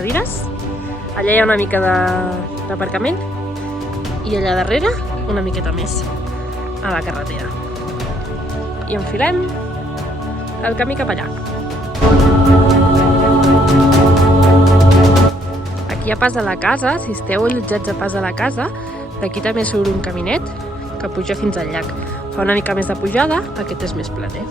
cadires. Allà hi ha una mica d'aparcament i allà darrere una miqueta més a la carretera. I enfilem el camí cap allà. Aquí a pas a la casa, si esteu allotjats a pas a la casa, d'aquí també surt un caminet que puja fins al llac. Fa una mica més de pujada, aquest és més planer.